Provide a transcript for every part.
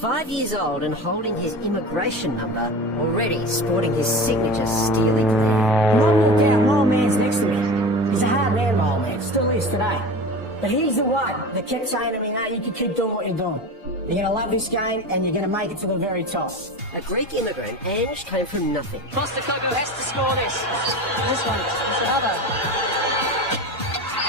5 years old and holding his immigration number, already sporting his signature steely glare. When I walk out, my old man's next to me. He's a hard man, my old man. Still is today. But he's the one that kept saying to me, no, you can keep doing what you're doing. You're going to love this game and you're going to make it to the very top. A Greek immigrant, Ange came from nothing. Postecoglou has to score this. This one, another.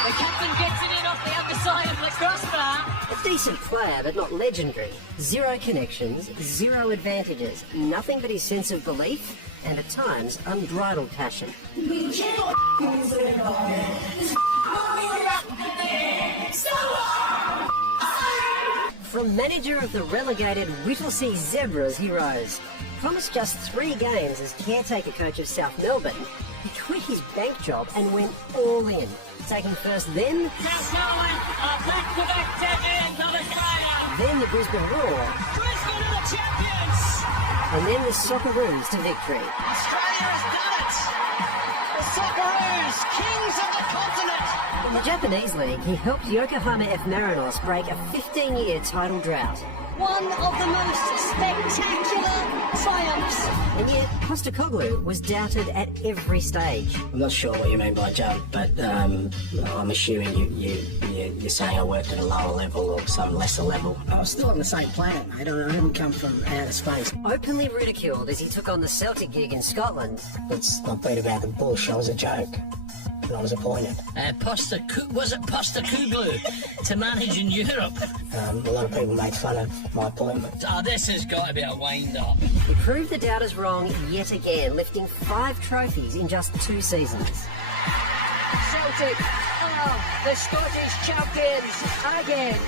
The captain gets it in off the other side of the crossbar. A decent player, but not legendary. 0 connections, 0 advantages, nothing but his sense of belief, and at times, unbridled passion. From manager of the relegated Whittlesea Zebras, he rose. Promised just 3 games as caretaker coach of South Melbourne, he quit his bank job and went all in, taking first then South Melbourne are back-to-back champions of Australia. then the Brisbane Roar, Brisbane are the champions. and then the Socceroos to victory. Australia has done it. The Socceroos, kings of the continent. In the Japanese league, he helped Yokohama F. Marinos break a 15-year title drought. One of the most spectacular triumphs. And yet, Postecoglou was doubted at every stage. I'm not sure what you mean by jump, but I'm assuming you're saying I worked at a lower level or some lesser level. I was still on the same planet, mate. I haven't come from outer space. Openly ridiculed as he took on the Celtic gig in Scotland. Let's not beat about the bush. I was a joke. And I was appointed. Was it Postecoglou to manage in Europe? A lot of people made fun of my appointment. Oh, this has got to be a wind-up. He proved the doubters wrong yet again, lifting 5 trophies in just 2 seasons. Celtic are the Scottish champions again.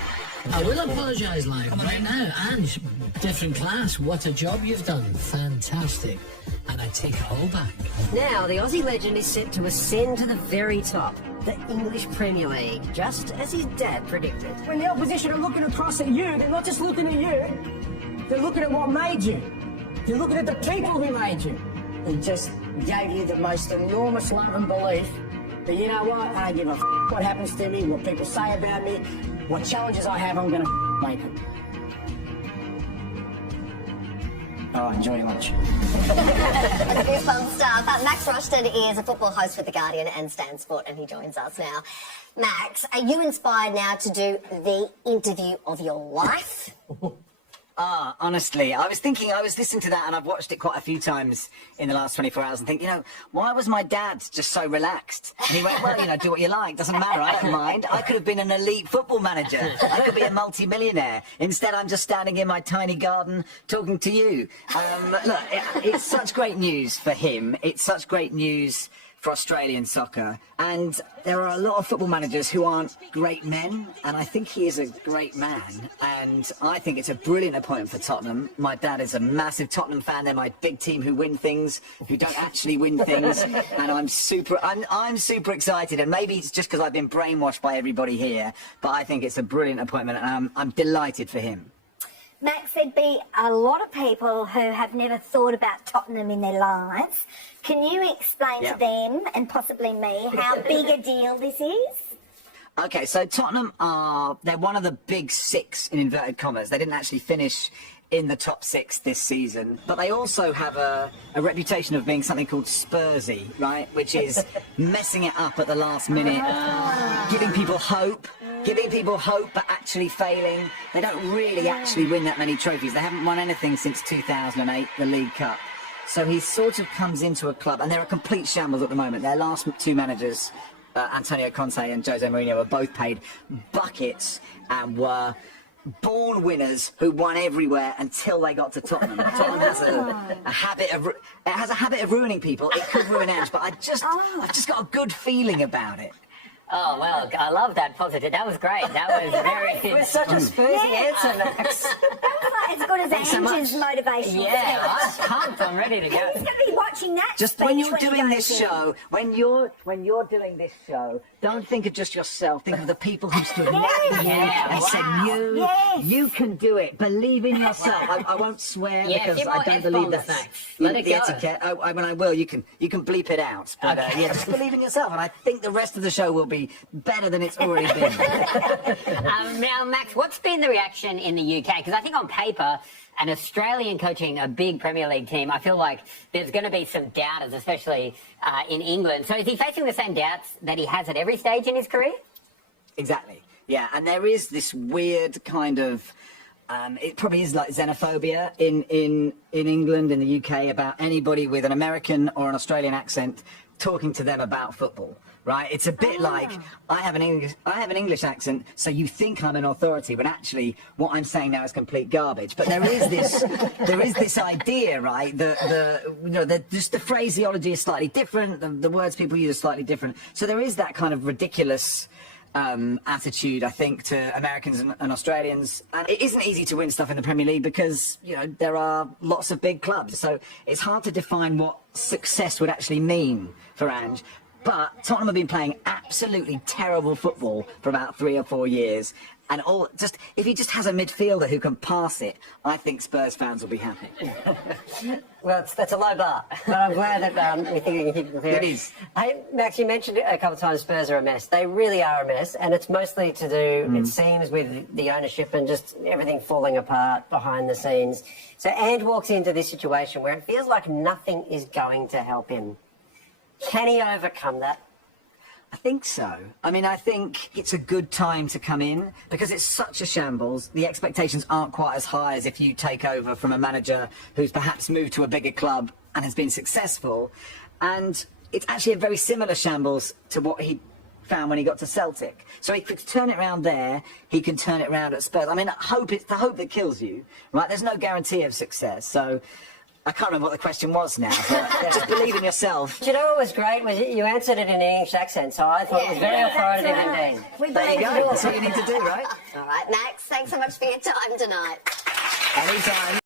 I will apologise live right now. Ange, different class. What a job you've done. Fantastic. And I take it all back. Now, the Aussie legend is set to ascend to the very top, the English Premier League, just as his dad predicted. When the opposition are looking across at you, they're not just looking at you, they're looking at what made you. They're looking at the people who made you. He just gave you the most enormous love and belief that, you know what, I don't give a what happens to me, what people say about me, what challenges I have, I'm going to make them. Oh, enjoy your lunch. It's fun stuff. Max Rushton is a football host with The Guardian and Stan Sport, and he joins us now. Max, are you inspired now to do the interview of your life? Honestly, I was listening to that and I've watched it quite a few times in the last 24 hours and think, why was my dad just so relaxed? And he went, well, do what you like, doesn't matter, I don't mind. I could have been an elite football manager. I could be a multi-millionaire. Instead, I'm just standing in my tiny garden talking to you. Look, it's such great news for him. It's such great news for Australian soccer, and there are a lot of football managers who aren't great men, and I think he is a great man, and I think it's a brilliant appointment for Tottenham. My dad is a massive Tottenham fan. They're my big team who win things, who don't actually win things, and I'm super excited, and maybe it's just because I've been brainwashed by everybody here, but I think it's a brilliant appointment, and I'm delighted for him. Max, there'd be a lot of people who have never thought about Tottenham in their lives. Can you explain to them, and possibly me, how big a deal this is? Okay, so Tottenham they're one of the big 6 in inverted commas. They didn't actually finish in the top 6 this season, but they also have a reputation of being something called Spursy, right? Which is messing it up at the last minute, giving people hope but actually failing. They don't really actually win that many trophies. They haven't won anything since 2008, the League Cup. So he sort of comes into a club, and they're a complete shambles at the moment. Their last 2 managers, Antonio Conte and Jose Mourinho, were both paid buckets and were born winners who won everywhere until they got to Tottenham. Tottenham has a habit of ruining people. It could ruin Ange, but I've just got a good feeling about it. Oh, well, I love that positive. That was great. That was very... It was such a Spursy answer, Max. It's good good as Thanks so Ange's much. motivational Yeah, speech. I'm pumped. I'm ready to go. Who's going to be watching that Just speech when you're he doing this goes in? show, when you're doing this show, don't think of just yourself. Think of the people who stood next to you and said, you can do it. Believe in yourself. I won't swear Yeah, because a few I more don't believe F-bombs, that's Max. Let it the go. etiquette. I will. You can bleep it out. But Okay. yeah, just believe in yourself, and I think the rest of the show will be better than it's already been. Now, Max, what's been the reaction in the UK? Because I think on paper, an Australian coaching a big Premier League team, I feel like there's going to be some doubters, especially in England. So is he facing the same doubts that he has at every stage in his career? Exactly. Yeah, and there is this weird kind of. It probably is like xenophobia in England, in the UK, about anybody with an American or an Australian accent talking to them about football. Right? It's a bit like I have an English accent, so you think I'm an authority, but actually what I'm saying now is complete garbage. But there is this idea, right? Just the phraseology is slightly different. The words people use are slightly different. So there is that kind of ridiculous attitude, I think, to Americans and Australians. And it isn't easy to win stuff in the Premier League because, there are lots of big clubs. So it's hard to define what success would actually mean for Ange. But Tottenham have been playing absolutely terrible football for about 3 or 4 years. And if he just has a midfielder who can pass it, I think Spurs fans will be happy. Well, that's a low bar, but I'm glad that we think we can keep it there. It is. Hey, Max, you mentioned a couple of times Spurs are a mess. They really are a mess, and it's mostly to do, it seems, with the ownership and just everything falling apart behind the scenes. So Ange walks into this situation where it feels like nothing is going to help him. Can he overcome that? I think so. I mean, I think it's a good time to come in because it's such a shambles. The expectations aren't quite as high as if you take over from a manager who's perhaps moved to a bigger club and has been successful. And it's actually a very similar shambles to what he found when he got to Celtic. So he could turn it around there, he can turn it around at Spurs. I mean, it's the hope that kills you, right? There's no guarantee of success. So I can't remember what the question was now, but just believe in yourself. Do you know what was great? Was you answered it in an English accent, so I thought it was very authoritative indeed. We There you believe go. you. That's what you need to do, right? All right, Max, thanks so much for your time tonight. Anytime.